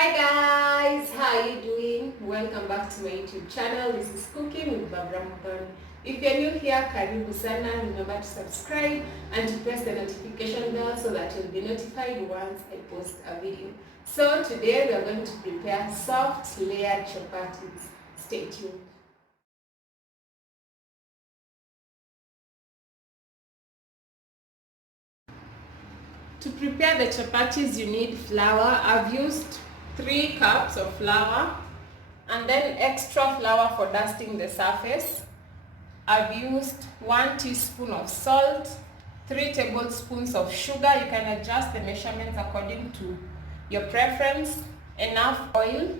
Hi guys, how are you doing? Welcome back to my YouTube channel. This is Cooking with Barbara Mudhoni. If you're new here, karibu sana. Remember to subscribe and to press the notification bell so that you'll be notified once I post a video. So today we are going to prepare soft layered chapatis. Stay tuned. To prepare the chapatis, you need flour. I've used 3 cups of flour and then extra flour for dusting the surface. I've used 1 teaspoon of salt, 3 tablespoons of sugar. You can adjust the measurements according to your preference. Enough oil,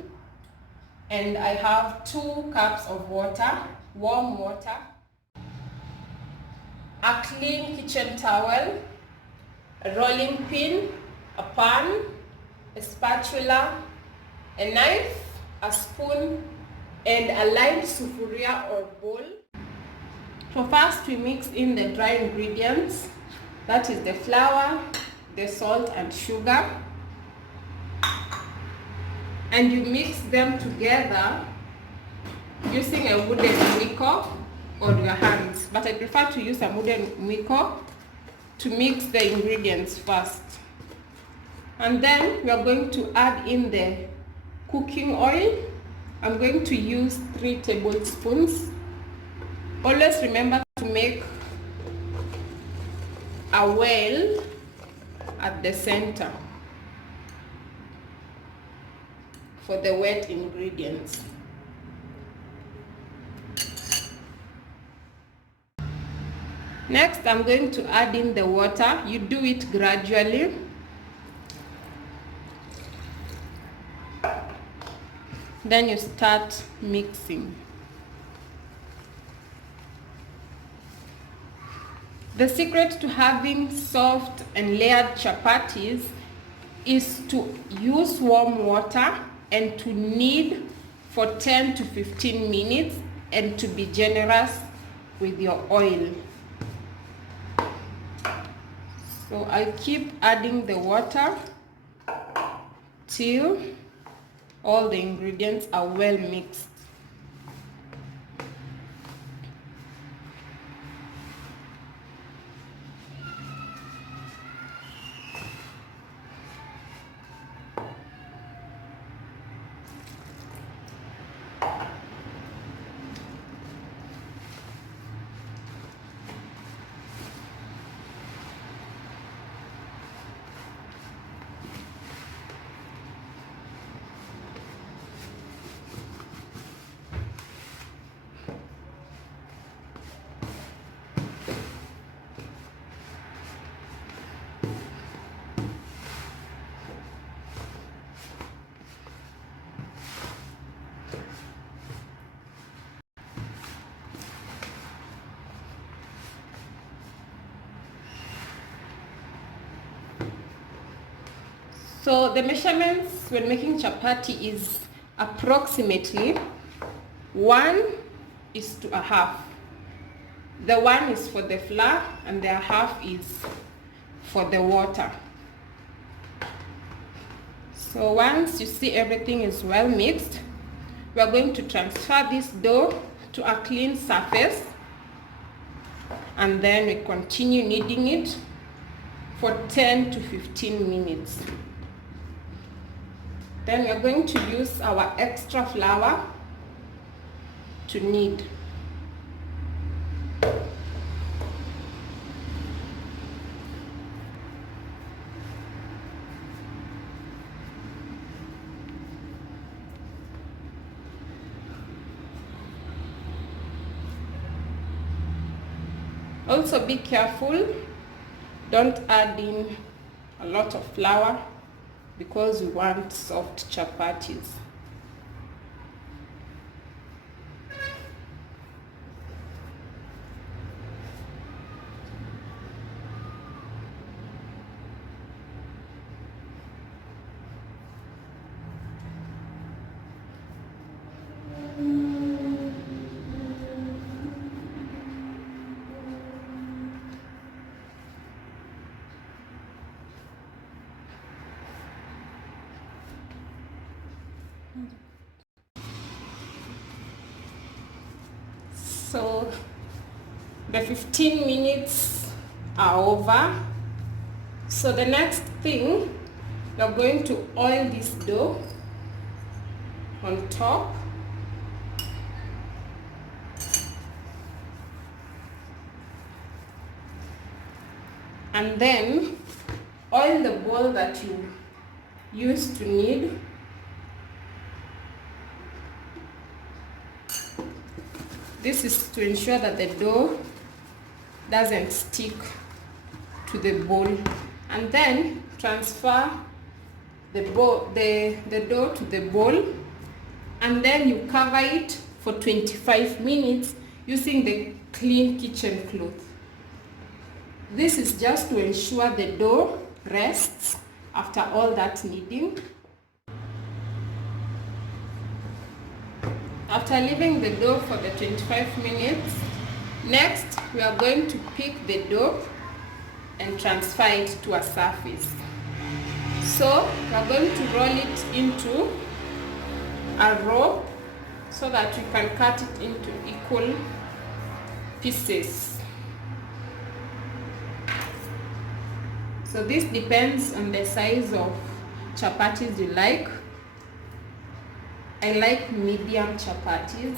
and I have 2 cups of water, warm water, a clean kitchen towel, a rolling pin, a pan, a spatula, a knife, a spoon, and a lined sufuria or bowl. So first we mix in the dry ingredients, that is the flour, the salt and sugar, and you mix them together using a wooden mwiko or your hands, but I prefer to use a wooden mwiko to mix the ingredients first. And then we are going to add in the cooking oil. I'm going to use 3 tablespoons. Always remember to make a well at the center for the wet ingredients. Next, I'm going to add in the water. You do it gradually. Then you start mixing. The secret to having soft and layered chapatis is to use warm water and to knead for 10 to 15 minutes and to be generous with your oil. So I keep adding the water till all the ingredients are well mixed. So the measurements when making chapati is approximately 1:1/2. The 1 is for the flour and the 1/2 is for the water. So once you see everything is well mixed, we are going to transfer this dough to a clean surface, and then we continue kneading it for 10 to 15 minutes. Then we are going to use our extra flour to knead. Also be careful, don't add in a lot of flour because we want soft chapatis. So the 15 minutes are over. So the next thing, you're going to oil this dough on top. And then oil the bowl that you used to knead. This is to ensure that the dough doesn't stick to the bowl. And then transfer the dough to the bowl, and then you cover it for 25 minutes using the clean kitchen cloth. This is just to ensure the dough rests after all that kneading. After leaving the dough for the 25 minutes, next we are going to pick the dough and transfer it to a surface. So we are going to roll it into a roll so that we can cut it into equal pieces. So this depends on the size of chapatis you like. I like medium chapatis.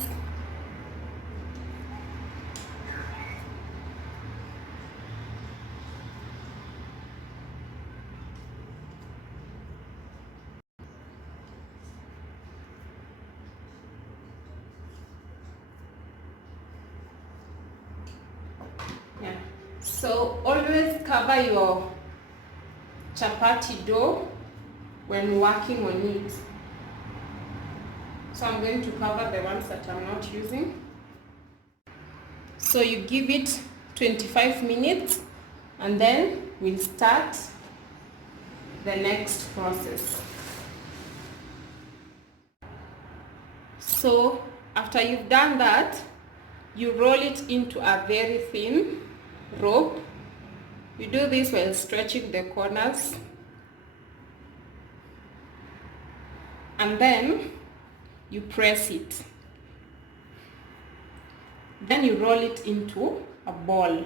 Yeah. So always cover your chapati dough when working on it. So I'm going to cover the ones that I'm not using. So you give it 25 minutes and then we'll start the next process. So after you've done that, you roll it into a very thin rope. You do this while stretching the corners, and then you press it. Then you roll it into a ball.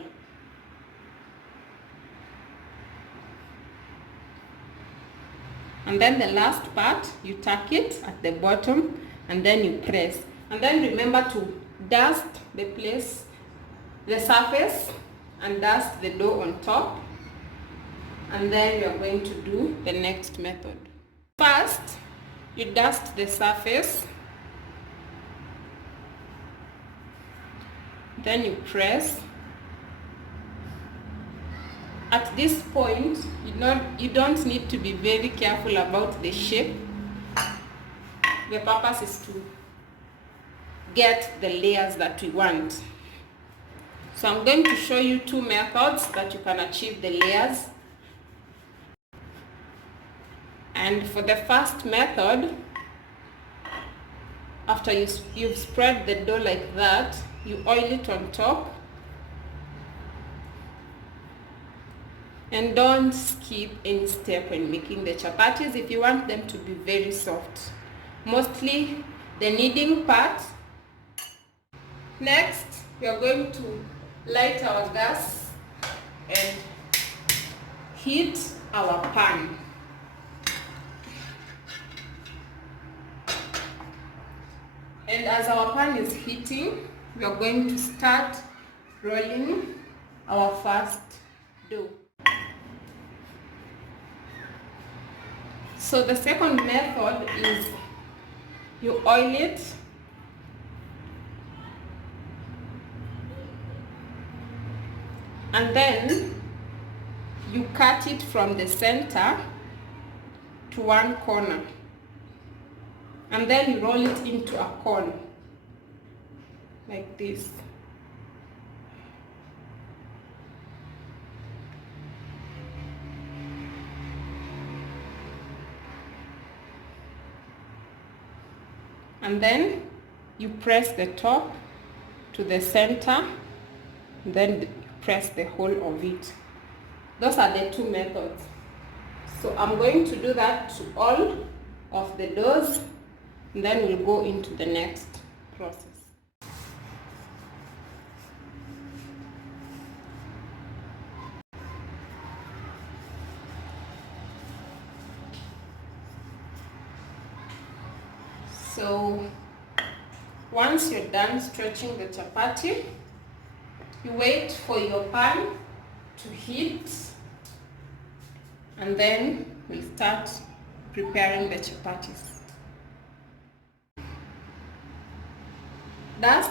And then the last part, you tuck it at the bottom and then you press. And then remember to dust the surface, and dust the dough on top. And then we are going to do the next method. First, you dust the surface, then you press. At this point, you don't need to be very careful about the shape. The purpose is to get the layers that we want. So I'm going to show you two methods that you can achieve the layers. And for the first method, after you've spread the dough like that, you oil it on top. And don't skip any step when making the chapatis if you want them to be very soft. Mostly the kneading part. Next, we are going to light our gas and heat our pan. And as our pan is heating, we are going to start rolling our first dough. So the second method is you oil it and then you cut it from the center to one corner, and then you roll it into a cone like this. And then you press the top to the center, then press the whole of it. Those are the two methods. So I'm going to do that to all of the doughs And then we'll go into the next process. So once you're done stretching the chapati, you wait for your pan to heat, and then we'll start preparing the chapatis. Dust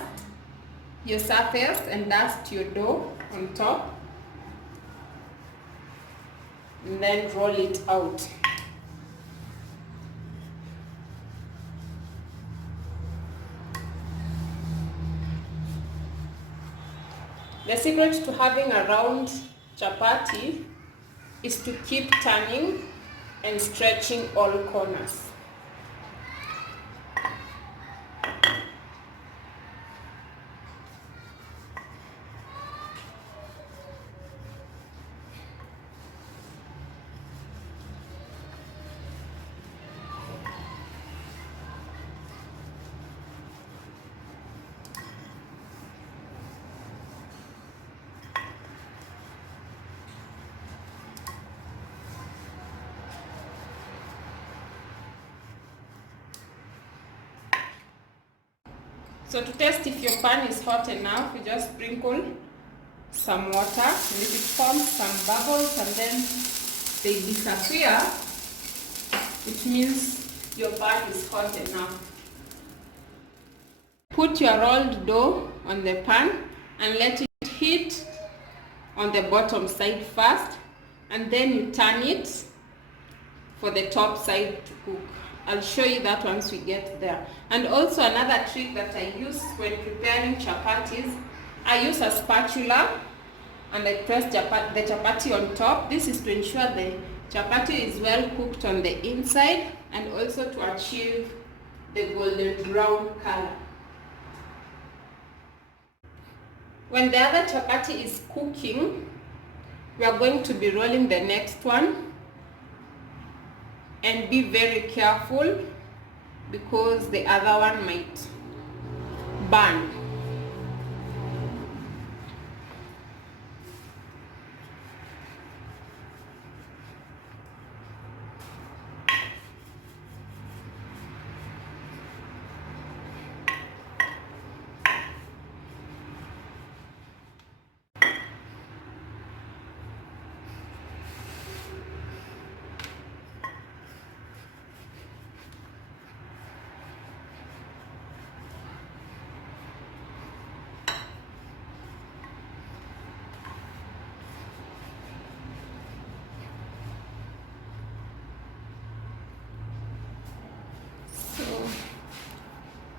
your surface and dust your dough on top, and then roll it out. The secret to having a round chapati is to keep turning and stretching all corners. So to test if your pan is hot enough, you just sprinkle some water, and if it forms some bubbles and then they disappear, it means your pan is hot enough. Put your rolled dough on the pan and let it heat on the bottom side first, and then you turn it for the top side to cook. I'll show you that once we get there. And also another trick that I use when preparing chapatis, I use a spatula and I press the chapati on top. This is to ensure the chapati is well cooked on the inside and also to achieve the golden brown color. When the other chapati is cooking, we are going to be rolling the next one. And be very careful because the other one might burn.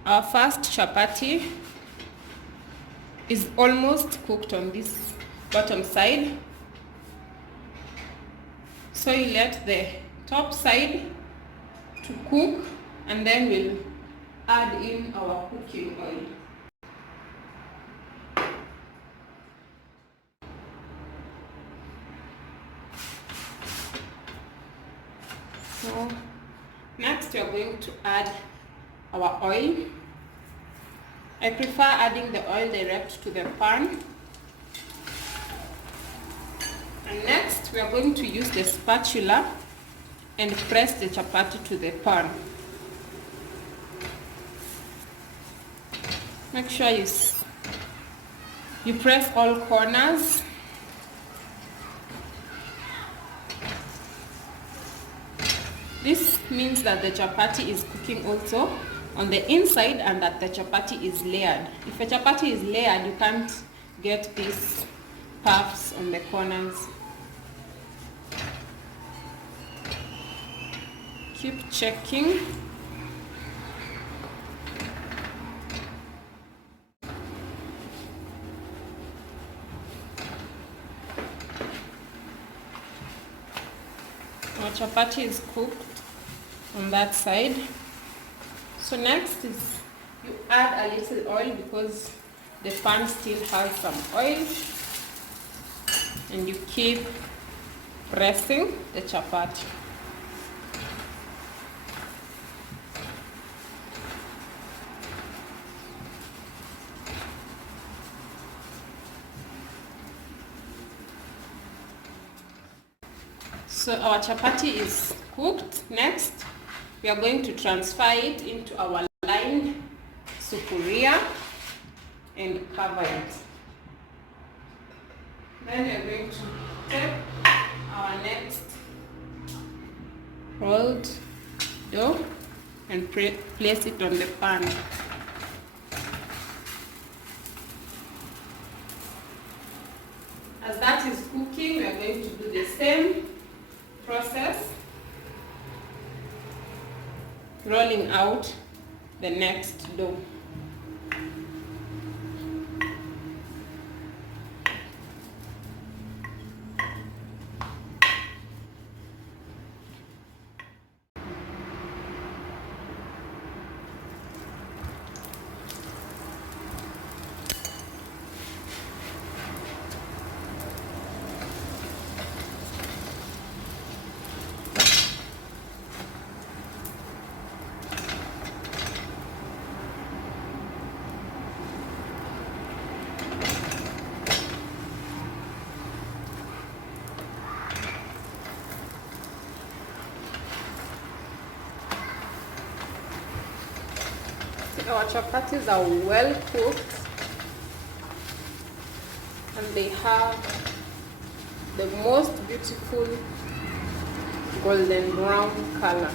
Our first chapati is almost cooked on this bottom side. So you let the top side to cook, and then we'll add in our cooking oil. So next we are going to add our oil. I prefer adding the oil direct to the pan. And next we are going to use the spatula and press the chapati to the pan. Make sure you press all corners. This means that the chapati is cooking also on the inside and that the chapati is layered. If a chapati is layered, you can't get these puffs on the corners. Keep checking. Our chapati is cooked on that side. So next is you add a little oil because the pan still has some oil, and you keep pressing the chapati. So our chapati is cooked. Next, we are going to transfer it into our lined sufuria and cover it. Then we are going to take our next rolled dough and place it on the pan. As that is cooking, we are going to do the same process, rolling out the next dough. Our chapatis are well cooked and they have the most beautiful golden brown color.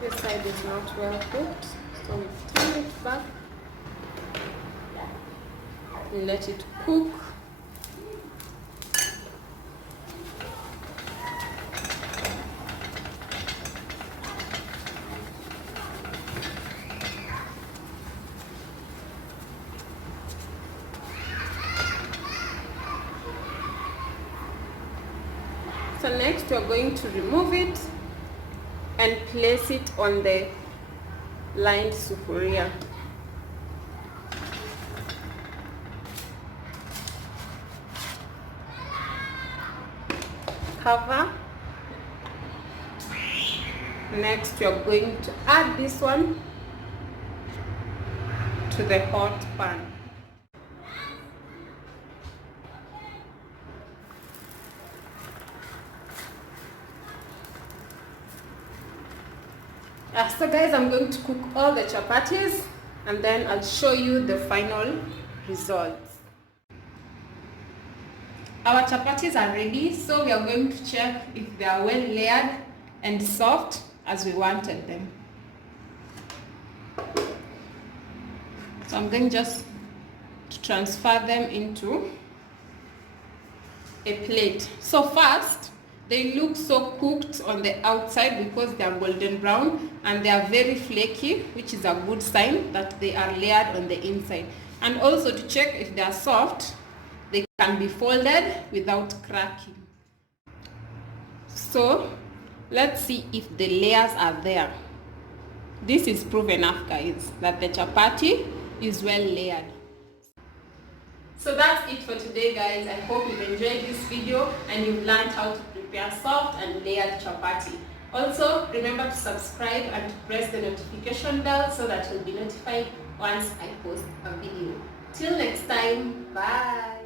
This side is not well cooked, so we turn it back and let it cook. So next we are going to remove it and place it on the lined sufuria. Cover. Next we are going to add this one to the hot pan. So guys, I'm going to cook all the chapatis and then I'll show you the final results. Our chapatis are ready, so we are going to check if they are well layered and soft as we wanted them. So I'm going just to transfer them into a plate. So first, they look so cooked on the outside because they are golden brown and they are very flaky, which is a good sign that they are layered on the inside. And also to check if they are soft, they can be folded without cracking. So let's see if the layers are there. This is proof enough, guys, that the chapati is well layered. So that's it for today, guys. I hope you've enjoyed this video and you've learned how to prepare soft and layered chapati. Also, remember to subscribe and to press the notification bell so that you'll be notified once I post a video. Till next time, bye!